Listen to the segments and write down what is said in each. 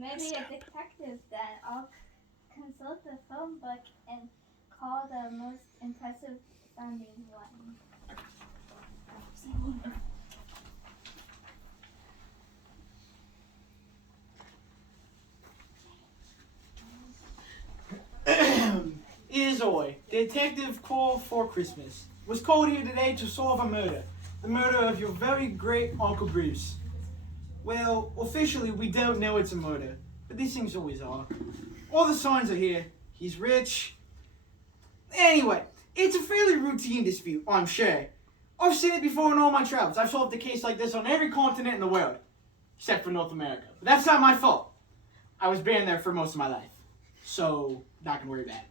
Maybe a detective then. I'll consult the phone book and call the most impressive sounding one. Izoi, Detective Call for Christmas, was called here today to solve a murder. The murder of your very great Uncle Bruce. Well, officially we don't know it's a murder, but these things always are. All the signs are here. He's rich. Anyway, it's a fairly routine dispute, I'm sure. I've seen it before in all my travels. I've solved a case like this on every continent in the world, except for North America. But that's not my fault. I was banned there for most of my life, so not gonna worry about it.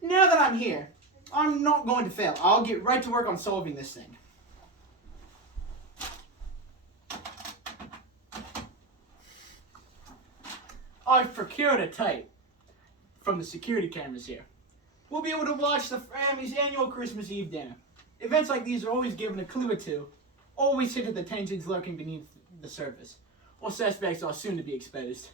Now that I'm here, I'm not going to fail. I'll get right to work on solving this thing. I've procured a tape from the security cameras here. We'll be able to watch the family's annual Christmas Eve dinner. Events like these are always given a clue or two, always hint at the tensions lurking beneath the surface. All suspects are soon to be exposed.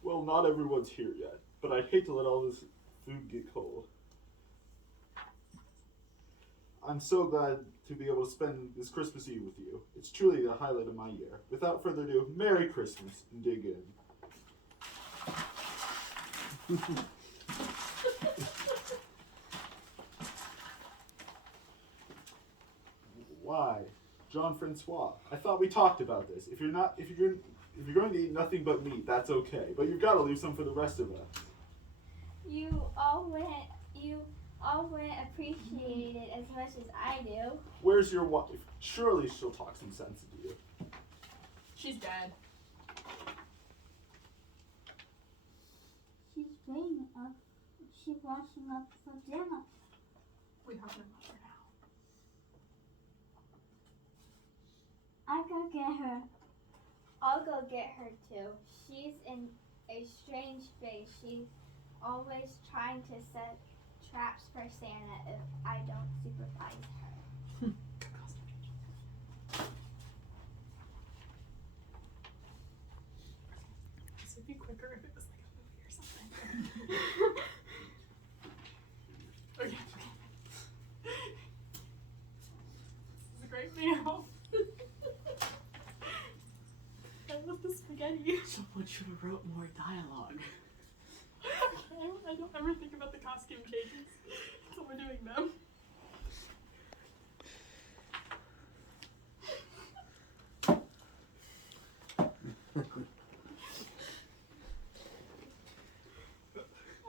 Well, not everyone's here yet, but I'd hate to let all this food get cold. I'm so glad to be able to spend this Christmas Eve with you. It's truly the highlight of my year. Without further ado, Merry Christmas and dig in. Why? Jean-Francois, I thought we talked about this. If you're going to eat nothing but meat, that's okay. But you've got to leave some for the rest of us. You all wouldn't appreciate it as much as I do. Where's your wife? Surely she'll talk some sense into you. She's dead. She's waiting up. She's washing up for dinner. We have no mother now. I go get her. I'll go get her too. She's in a strange phase. She's always trying to set traps for Santa if I don't supervise her. This would be quicker if it was like a movie or something. Okay. This is a great meal. I love the spaghetti. Someone should have wrote more dialogue. I don't ever think about the costume changes until we're doing them.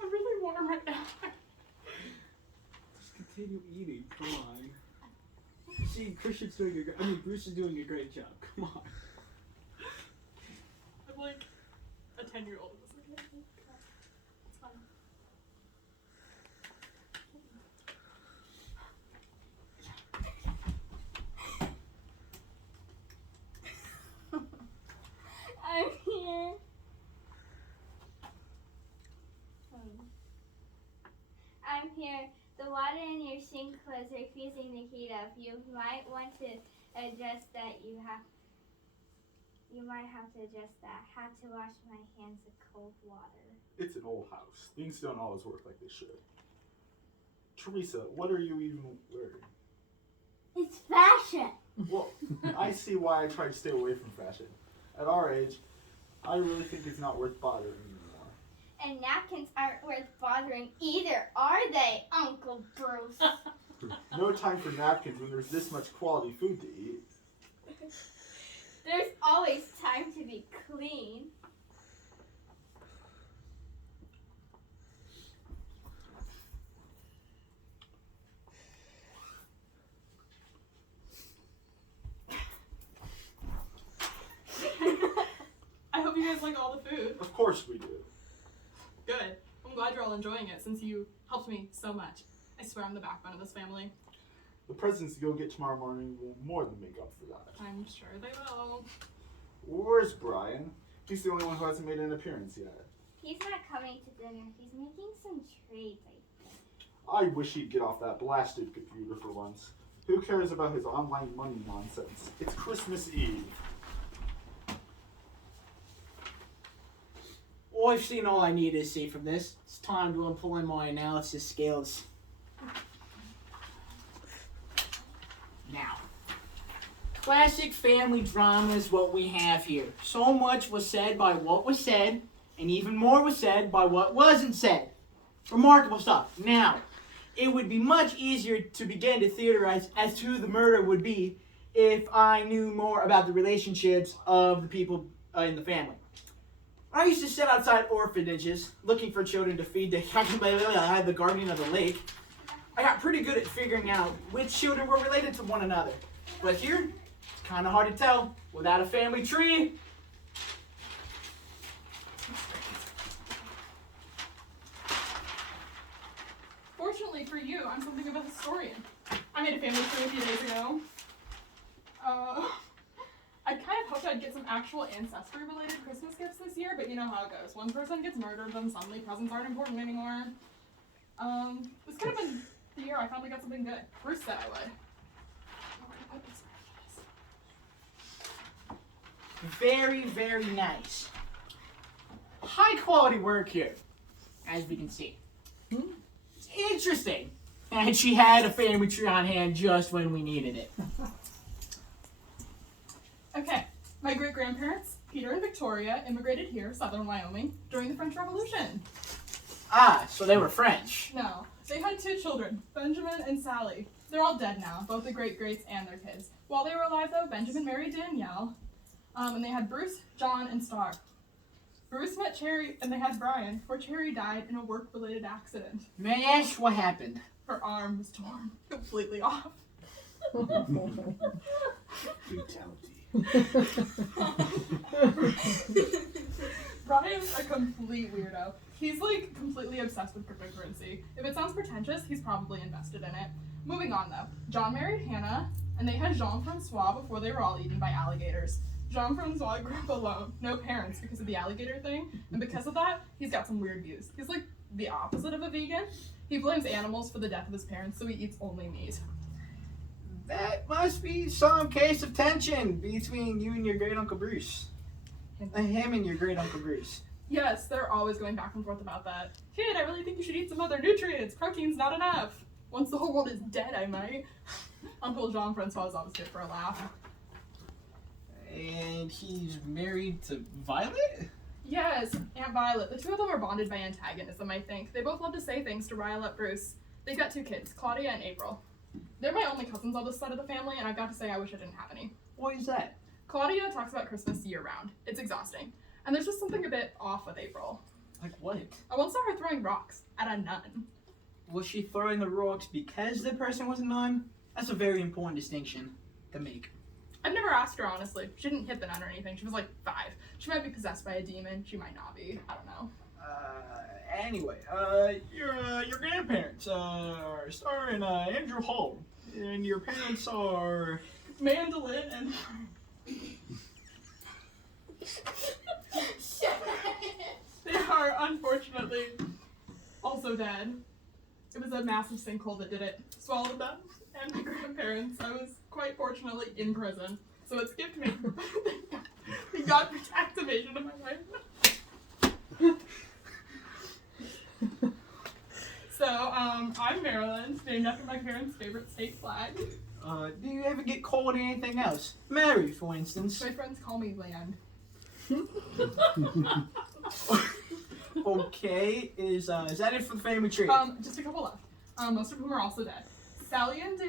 I'm really warm right now. Just continue eating, come on. See, Bruce is doing a great job, come on. I'm like a 10-year-old. It's fine. I'm here. I'm here. The water in your sink was refusing to heat up. You might want to adjust that. You might have to adjust that. Had to wash my hands with cold water. It's an old house. Things don't always work like they should. Teresa, what are you even wearing? It's fashion. Well, I see why I try to stay away from fashion. At our age, I really think it's not worth bothering anymore. And napkins aren't worth bothering either, are they, Uncle Bruce? No time for napkins when there's this much quality food to eat. There's always time to be clean. I hope you guys like all the food. Of course we do. Good. I'm glad you're all enjoying it since you helped me so much. I swear I'm the backbone of this family. The presents you'll get tomorrow morning will more than make up for that. I'm sure they will. Where's Brian? He's the only one who hasn't made an appearance yet. He's not coming to dinner. He's making some trades, I think. I wish he'd get off that blasted computer for once. Who cares about his online money nonsense? It's Christmas Eve. Well, I've seen all I need to see from this. It's time to employ my analysis skills. Now, classic family drama is what we have here. So much was said by what was said, and even more was said by what wasn't said. Remarkable stuff. Now, it would be much easier to begin to theorize as to who the murder would be if I knew more about the relationships of the people in the family. When I used to sit outside orphanages looking for children to feed the guardian of the lake, I got pretty good at figuring out which children were related to one another. But here, it's kind of hard to tell without a family tree. Fortunately for you, I'm something of a historian. I made a family tree a few days ago. I kind of hoped I'd get some actual ancestry-related Christmas gifts this year, but you know how it goes. One person gets murdered, then suddenly presents aren't important anymore. This could have been the year I finally got something good. Bruce said I would. Very, very nice. High quality work here, as we can see. It's interesting. And she had a family tree on hand just when we needed it. Okay, my great-grandparents, Peter and Victoria, immigrated here, southern Wyoming, during the French Revolution. Ah, so they were French. No, they had 2 children, Benjamin and Sally. They're all dead now, both the great-greats and their kids. While they were alive, though, Benjamin married Danielle, and they had Bruce, John, and Star. Bruce met Cherry, and they had Brian, before Cherry died in a work-related accident. May I ask what happened? Her arm was torn completely off. Brutality. Brian's a complete weirdo. He's like completely obsessed with cryptocurrency. If it sounds pretentious, he's probably invested in it. Moving on though, John married Hannah, and they had Jean-Francois before they were all eaten by alligators. Jean-Francois grew up alone, no parents because of the alligator thing, and because of that, he's got some weird views. He's like the opposite of a vegan. He blames animals for the death of his parents, so he eats only meat. That must be some case of tension between you and your great Uncle Bruce. Him and your great Uncle Bruce. Yes, they're always going back and forth about that. Kid, I really think you should eat some other nutrients. Protein's not enough. Once the whole world is dead, I might. Uncle Jean-Francois is always good for a laugh. And he's married to Violet? Yes, Aunt Violet. The 2 of them are bonded by antagonism, I think. They both love to say things to rile up Bruce. They've got 2 kids, Claudia and April. They're my only cousins on this side of the family, and I've got to say I wish I didn't have any. What is that? Claudia talks about Christmas year-round. It's exhausting. And there's just something a bit off with April. Like what? I once saw her throwing rocks at a nun. Was she throwing the rocks because the person was a nun? That's a very important distinction to make. I've never asked her, honestly. She didn't hit the nun or anything. She was like 5. She might be possessed by a demon. She might not be. I don't know. Anyway, your grandparents are Star and Andrew Hall, and your parents are Mandolin and... They are, unfortunately, also dead. It was a massive sinkhole that did it. Swallowed them and my grandparents. I was quite fortunately in prison. So it skipped me. Thank God for activation of my life. So, I'm Maryland, named after my parents' favorite state flag. Do you ever get called anything else? Mary, for instance. My friends call me Land. Okay, is that it for the family tree? Just a couple left. Most of whom are also dead. Sally and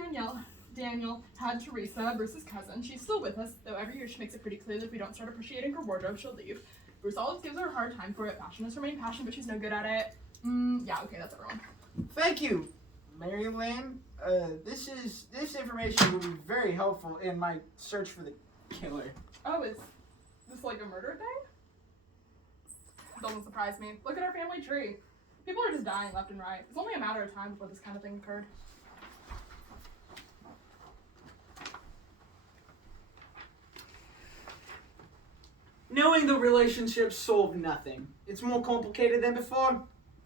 Daniel had Teresa, Bruce's cousin. She's still with us, though every year she makes it pretty clear that if we don't start appreciating her wardrobe, she'll leave. Bruce always gives her a hard time for it. Fashion is her main passion, but she's no good at it. Yeah, okay, that's everyone. Thank you, Mary Lynn. This information will be very helpful in my search for the killer. Oh, is this like a murder thing? Doesn't surprise me. Look at our family tree. People are just dying left and right. It's only a matter of time before this kind of thing occurred. Knowing the relationship solved nothing. It's more complicated than before.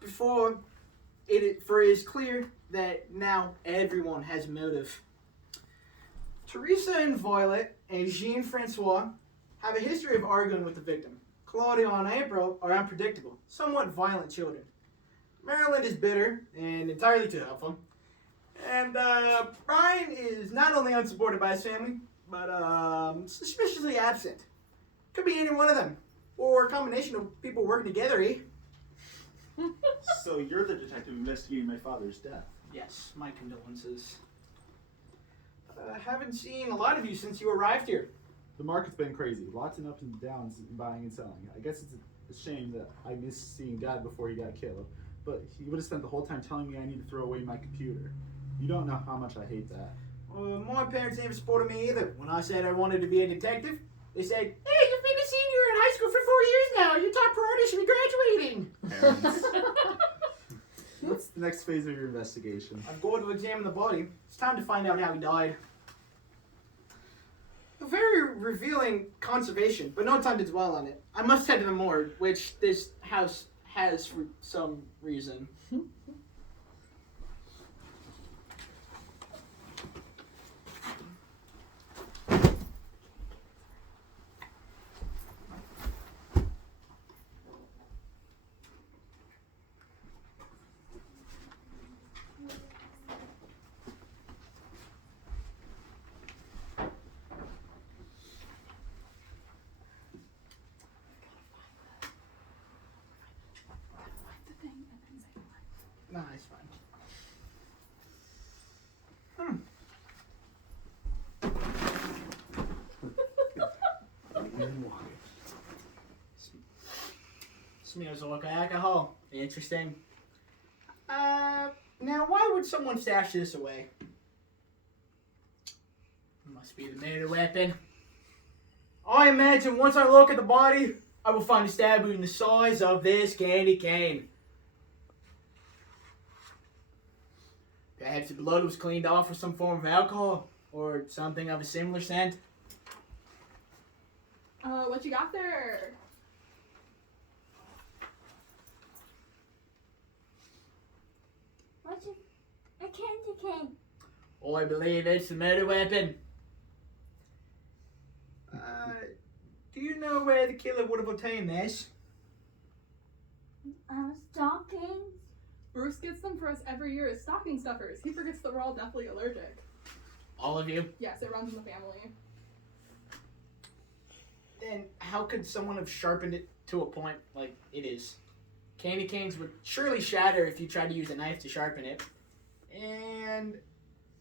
For it is clear that now everyone has motive. Teresa and Violet and Jean-Francois have a history of arguing with the victim. Claudia and April are unpredictable, somewhat violent children. Marilyn is bitter and entirely too helpful. And Brian is not only unsupported by his family, but suspiciously absent. Could be any one of them, or a combination of people working together, eh? So you're the detective investigating my father's death. Yes, my condolences. Haven't seen a lot of you since you arrived here. The market's been crazy. Lots of ups and downs in buying and selling. I guess it's a shame that I missed seeing Dad before he got killed. But he would have spent the whole time telling me I need to throw away my computer. You don't know how much I hate that. My parents never supported me either. When I said I wanted to be a detective, they said, "Hey, you've been a senior in high school for 4 years now. Your top priority should be graduating." Parents. What's the next phase of your investigation? I'm going to examine the body. It's time to find out how he died. A very revealing conservation, but no time to dwell on it. I must head to the morgue, which this house has for some reason. Nah, it's fine. Smells like alcohol. Interesting. Now why would someone stash this away? Must be the murder weapon. I imagine once I look at the body, I will find a stab wound the size of this candy cane. Perhaps the blood was cleaned off with some form of alcohol, or something of a similar scent. What you got there? What's a candy cane? Oh, I believe it's the murder weapon. Do you know where the killer would have obtained this? Stockings. Bruce gets them for us every year as stocking stuffers. He forgets that we're all deathly allergic. All of you? Yes, it runs in the family. Then how could someone have sharpened it to a point like it is? Candy canes would surely shatter if you tried to use a knife to sharpen it. And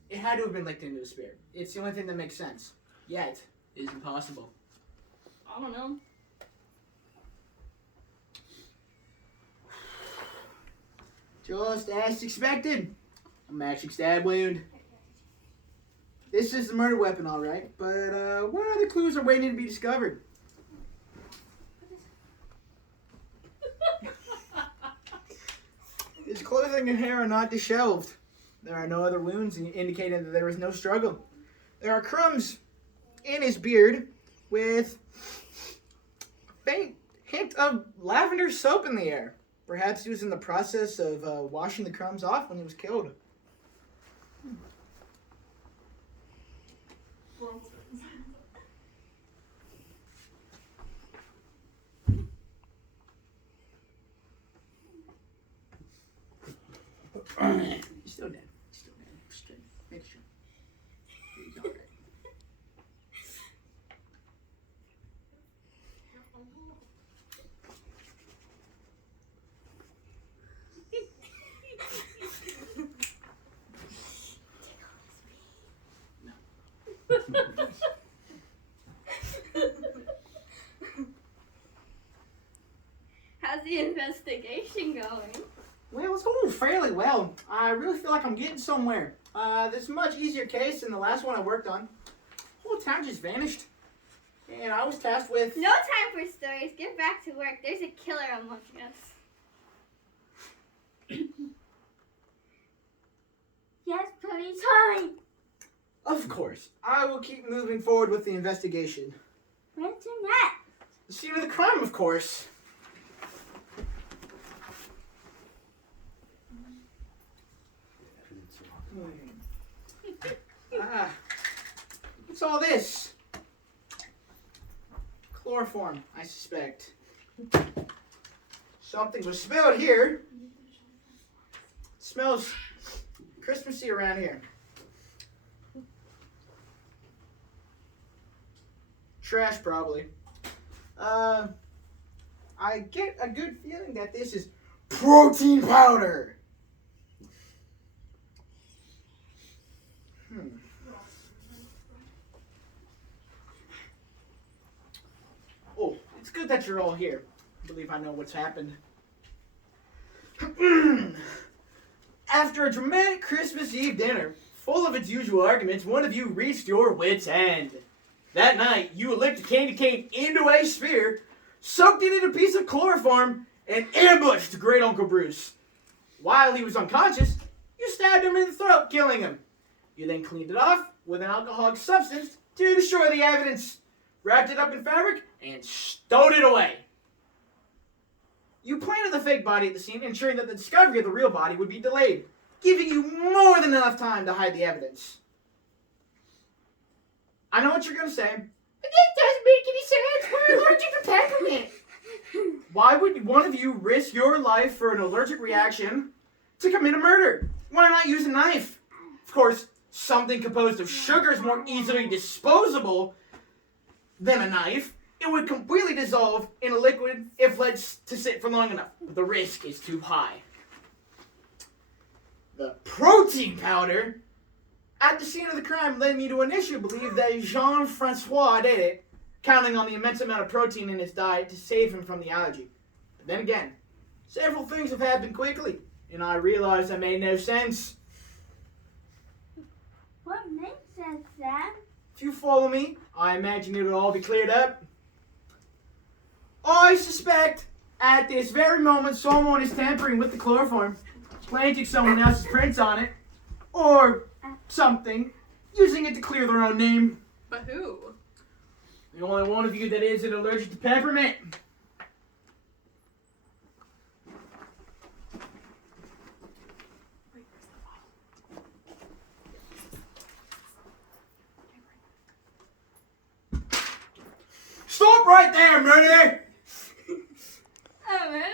it had to have been licked into a spear. It's the only thing that makes sense. Yet, it is impossible. I don't know. Just as expected. A matching stab wound. This is the murder weapon, alright, but what other clues are waiting to be discovered? His clothing and hair are not disheveled. There are no other wounds indicating that there was no struggle. There are crumbs in his beard with a faint hint of lavender soap in the air. Perhaps he was in the process of washing the crumbs off when he was killed. He's still dead. He's still dead. Just make sure. He's alright. How's the investigation going? Well, it's going fairly well. I really feel like I'm getting somewhere. This is a much easier case than the last one I worked on. The whole town just vanished. And I was tasked with... No time for stories. Get back to work. There's a killer among us. Yes, please hurry. Of course. I will keep moving forward with the investigation. When's your next? The scene of the crime, of course. What's all this? Chloroform, I suspect. Something was spilled here. Smells Christmassy around here. Trash, probably. I get a good feeling that this is protein powder. Oh, it's good that you're all here. I believe I know what's happened. After a dramatic Christmas Eve dinner, full of its usual arguments, one of you reached your wit's end. That night, you licked a candy cane into a spear, soaked it in a piece of chloroform, and ambushed Great Uncle Bruce. While he was unconscious, you stabbed him in the throat, killing him. You then cleaned it off with an alcoholic substance to destroy the evidence, wrapped it up in fabric, and stowed it away. You planted the fake body at the scene, ensuring that the discovery of the real body would be delayed, giving you more than enough time to hide the evidence. I know what you're going to say. But that doesn't make any sense. We're allergic to peppermint. Why would one of you risk your life for an allergic reaction to commit a murder? Why not use a knife? Of course, something composed of sugar is more easily disposable than a knife. It would completely dissolve in a liquid if let to sit for long enough, but the risk is too high. The protein powder at the scene of the crime led me to initially believe that Jean-Francois did it, counting on the immense amount of protein in his diet to save him from the allergy. But then again, several things have happened quickly, and I realized I made no sense. What makes sense, Sam? If you follow me, I imagine it'll all be cleared up. I suspect at this very moment someone is tampering with the chloroform, planting someone else's prints on it, or something, using it to clear their own name. But who? The only one of you that isn't allergic to peppermint. Stop right there, murderer! A murderer?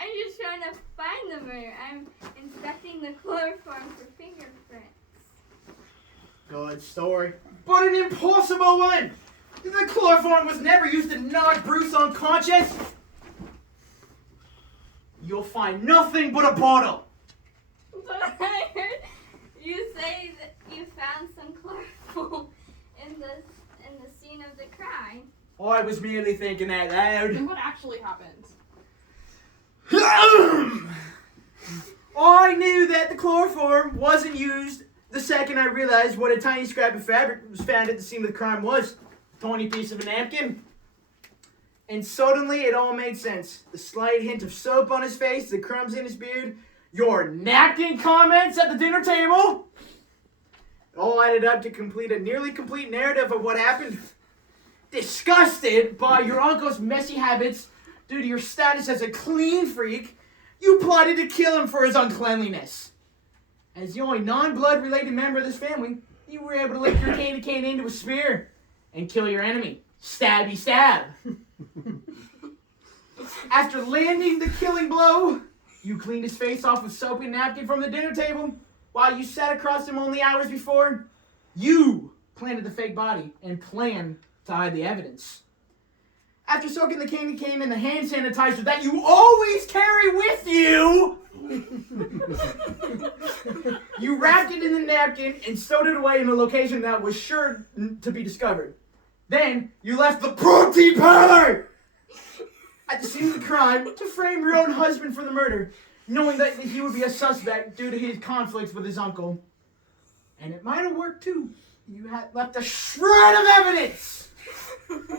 I'm just trying to find the murderer. I'm inspecting the chloroform for fingerprints. Good story. But an impossible one! The chloroform was never used to knock Bruce unconscious. You'll find nothing but a bottle. But I heard you say that you found some chloroform in the scene of the crime. I was merely thinking out loud. And what actually happened? I knew that the chloroform wasn't used the second I realized what a tiny scrap of fabric was found at the scene of the crime was. A tiny piece of a napkin. And suddenly it all made sense. The slight hint of soap on his face, the crumbs in his beard, your napkin comments at the dinner table. It all added up to complete a nearly complete narrative of what happened. Disgusted by your uncle's messy habits due to your status as a clean freak, you plotted to kill him for his uncleanliness. As the only non-blood related member of this family, you were able to lick your candy cane into a spear and kill your enemy. Stabby stab. After landing the killing blow, you cleaned his face off with soap and napkin from the dinner table while you sat across him only hours before. You planted the fake body and planned to hide the evidence. After soaking the candy cane in the hand sanitizer that you always carry with you, you wrapped it in the napkin and stowed it away in a location that was sure to be discovered. Then you left the protein powder at the scene of the crime to frame your own husband for the murder, knowing that he would be a suspect due to his conflicts with his uncle. And it might have worked too. You had left a shred of evidence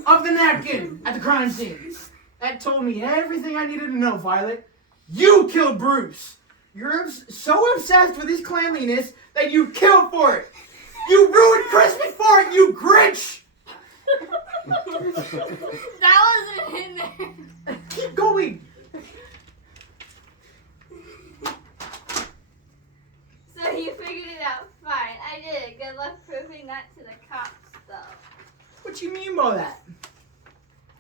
of the napkin at the crime scene. That told me everything I needed to know, Violet. You killed Bruce. You're so obsessed with his cleanliness that you killed for it. You ruined Christmas for it, you Grinch! That wasn't in there. Keep going. So you figured it out. Fine, I did it. Good luck proving that to the cops, though. What you mean by that?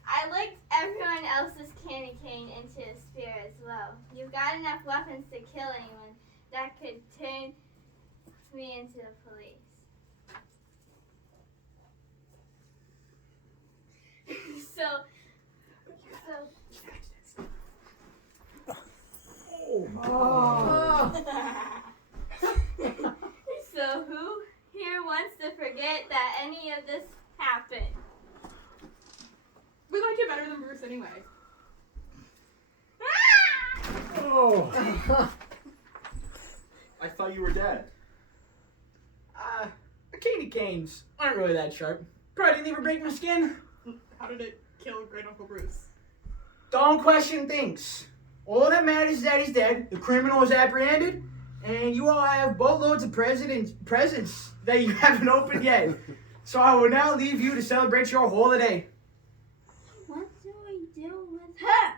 I licked everyone else's candy cane into a spear as well. You've got enough weapons to kill anyone that could turn me into the police. So, so who here wants to forget that any of this happened? We like you better than Bruce anyway. Oh. I thought you were dead. Candy canes aren't really that sharp. Probably didn't even break my skin. How did it kill Great Uncle Bruce? Don't question things. All that matters is that he's dead, the criminal is apprehended, and you all have boatloads of presents that you haven't opened yet. So I will now leave you to celebrate your holiday. What do we do with her?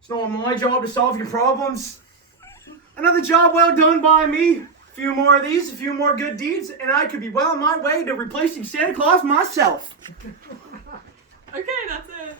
It's not my job to solve your problems. Another job well done by me. A few more of these, a few more good deeds, and I could be well on my way to replacing Santa Claus myself. Okay, that's it.